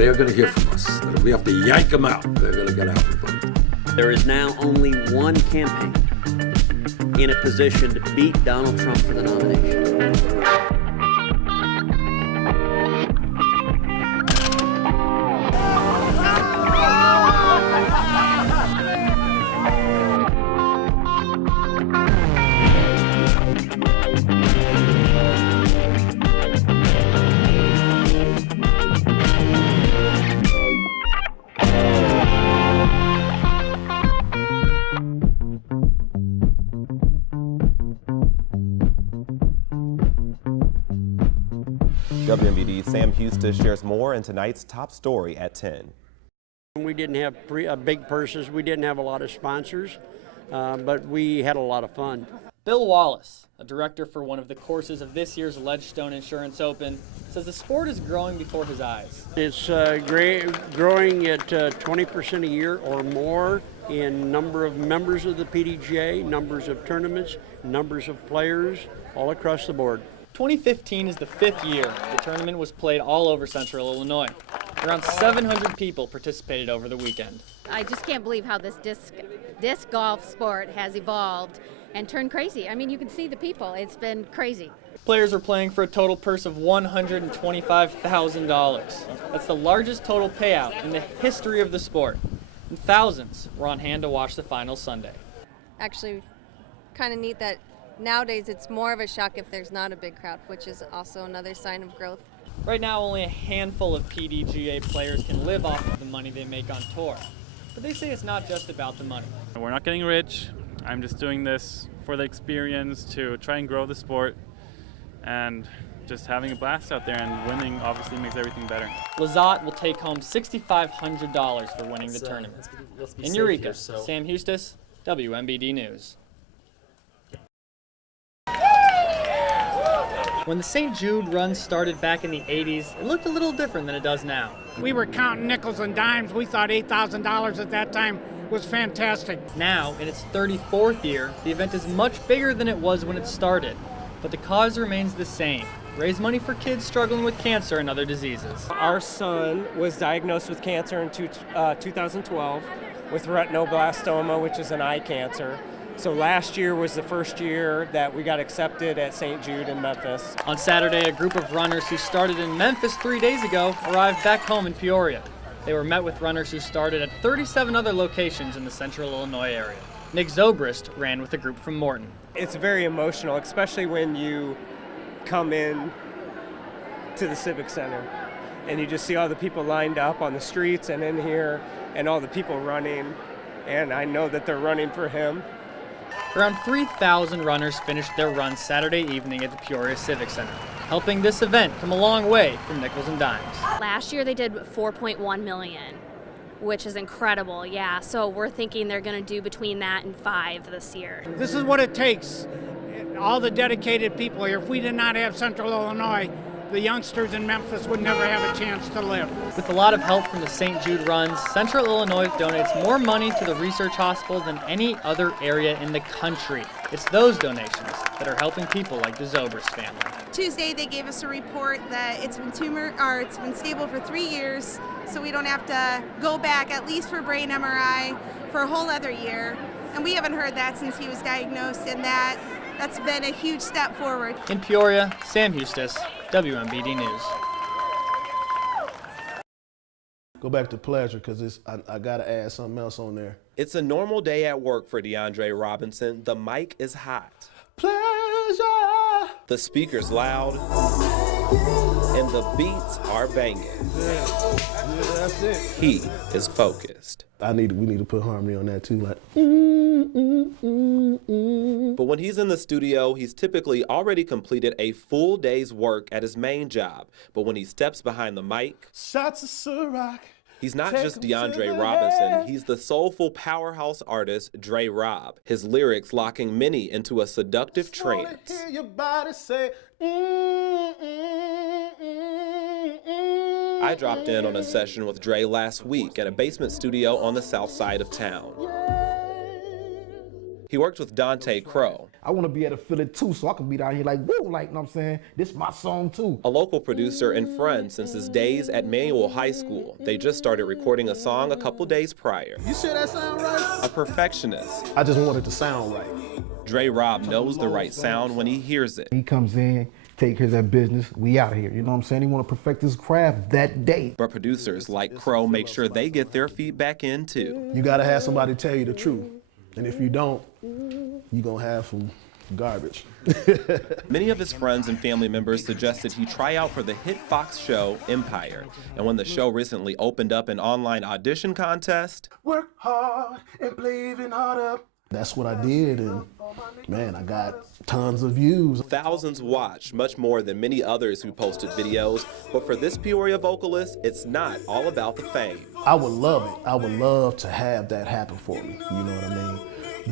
they're going to hear from us. That if we have to yank them out, they're going to get out and vote. There is now only one campaign in a position to beat Donald Trump for the nomination. WMBD's Sam Hustis shares more in tonight's top story at 10. We didn't have big purses, we didn't have a lot of sponsors, but we had a lot of fun. Bill Wallace, a director for one of the courses of this year's Ledgestone Insurance Open, says the sport is growing before his eyes. It's growing at 20% a year or more in number of members of the PDGA, numbers of tournaments, numbers of players, all across the board. 2015 is the 5th year the tournament was played all over Central Illinois. Around 700 people participated over the weekend. I just can't believe how this disc golf sport has evolved and turned crazy. I mean, you can see the people. It's been crazy. Players are playing for a total purse of $125,000. That's the largest total payout in the history of the sport. And thousands were on hand to watch the final Sunday. Actually, kind of neat that nowadays it's more of a shock if there's not a big crowd, which is also another sign of growth. Right now, only a handful of PDGA players can live off of the money they make on tour. But they say it's not just about the money. We're not getting rich. I'm just doing this for the experience to try and grow the sport and just having a blast out there, and winning obviously makes everything better. Lazat will take home $6,500 for winning the tournament. In Eureka, Sam Hustis, WMBD News. When the St. Jude run started back in the 80s, it looked a little different than it does now. We were counting nickels and dimes. We thought $8,000 at that time was fantastic. Now, in its 34th year, the event is much bigger than it was when it started. But the cause remains the same: raise money for kids struggling with cancer and other diseases. Our son was diagnosed with cancer in 2012 with retinoblastoma, which is an eye cancer. So last year was the first year that we got accepted at St. Jude in Memphis. On Saturday, a group of runners who started in Memphis 3 days ago arrived back home in Peoria. They were met with runners who started at 37 other locations in the central Illinois area. Nick Zobrist ran with a group from Morton. It's very emotional, especially when you come in to the Civic Center and you just see all the people lined up on the streets and in here and all the people running, and I know that they're running for him. Around 3,000 runners finished their run Saturday evening at the Peoria Civic Center, helping this event come a long way from nickels and dimes. Last year they did 4.1 million, which is incredible, yeah. So we're thinking they're going to do between that and 5 this year. This is what it takes. All the dedicated people here. If we did not have Central Illinois, the youngsters in Memphis would never have a chance to live. With a lot of help from the St. Jude runs, Central Illinois donates more money to the research hospital than any other area in the country. It's those donations that are helping people like the Zobrist family. Tuesday they gave us a report that it's been stable for 3 years, so we don't have to go back at least for brain MRI for a whole other year. And we haven't heard that since he was diagnosed, and that's been a huge step forward. In Peoria, Sam Hustis, WMBD News. Go back to pleasure, because I got to add something else on there. It's a normal day at work for DeAndre Robinson. The mic is hot. Pleasure! The speaker's loud. And the beats are banging. Yeah, that's it. He is focused. We need to put harmony on that too, like. But when he's in the studio, he's typically already completed a full day's work at his main job. But when he steps behind the mic, shots of Ciroc. He's not just DeAndre Robinson, he's the soulful powerhouse artist Dre Rob, his lyrics locking many into a seductive trance. Hear your body say, I dropped in on a session with Dre last week at a basement studio on the south side of town. He worked with Dante Crow, I want to be able to feel it too, so I can be down here like, woo, like, you know what I'm saying? This is my song too. A local producer and friend since his days at Manual High School. They just started recording a song a couple days prior. You sure that sound right? A perfectionist. I just want it to sound right. Dre Robb knows the right sound when he hears it. He comes in, take care of that business, we out of here. You know what I'm saying? He want to perfect his craft that day. But producers like Crow make sure they get their feedback in too. You got to have somebody tell you the truth. And if you don't, you're going to have some garbage. Many of his friends and family members suggested he try out for the hit Fox show Empire. And when the show recently opened up an online audition contest, work hard and play even harder. That's what I did, and man, I got tons of views. Thousands watched, much more than many others who posted videos. But for this Peoria vocalist, it's not all about the fame. I would love it. I would love to have that happen for me. You know what I mean?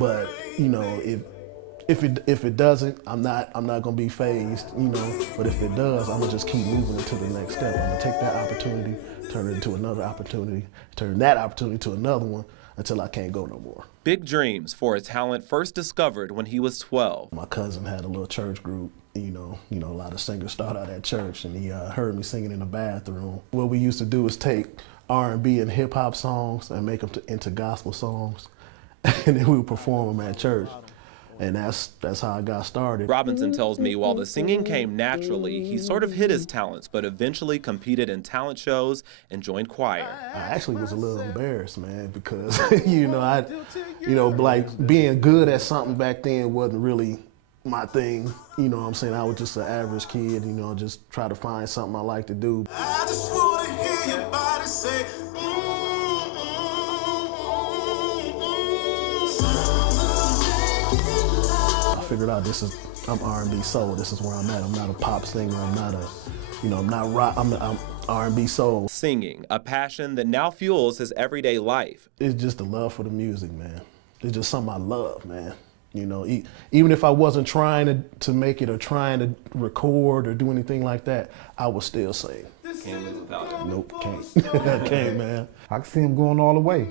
But you know, if it doesn't, I'm not gonna be fazed. You know, but if it does, I'm gonna just keep moving to the next step. I'm gonna take that opportunity, turn it into another opportunity, turn that opportunity to another one, until I can't go no more. Big dreams for a talent first discovered when he was 12. My cousin had a little church group. You know, a lot of singers start out at church, and he heard me singing in the bathroom. What we used to do is take R&B and hip hop songs and make them into gospel songs, and then we would perform them at church. And that's how I got started. Robinson tells me while the singing came naturally, he sort of hid his talents, but eventually competed in talent shows and joined choir. I actually was a little embarrassed, man, because like being good at something back then wasn't really my thing. You know what I'm saying? I was just an average kid, just try to find something I like to do. I just want to hear your body say, I figured out I'm R&B soul. This is where I'm at. I'm not a pop singer. I'm not rock. I'm R&B soul. Singing, a passion that now fuels his everyday life. It's just the love for the music, man. It's just something I love, man. Even if I wasn't trying to make it or trying to record or do anything like that, I would still sing. Can't live without it. Nope, can't. Can't, man. I can see him going all the way.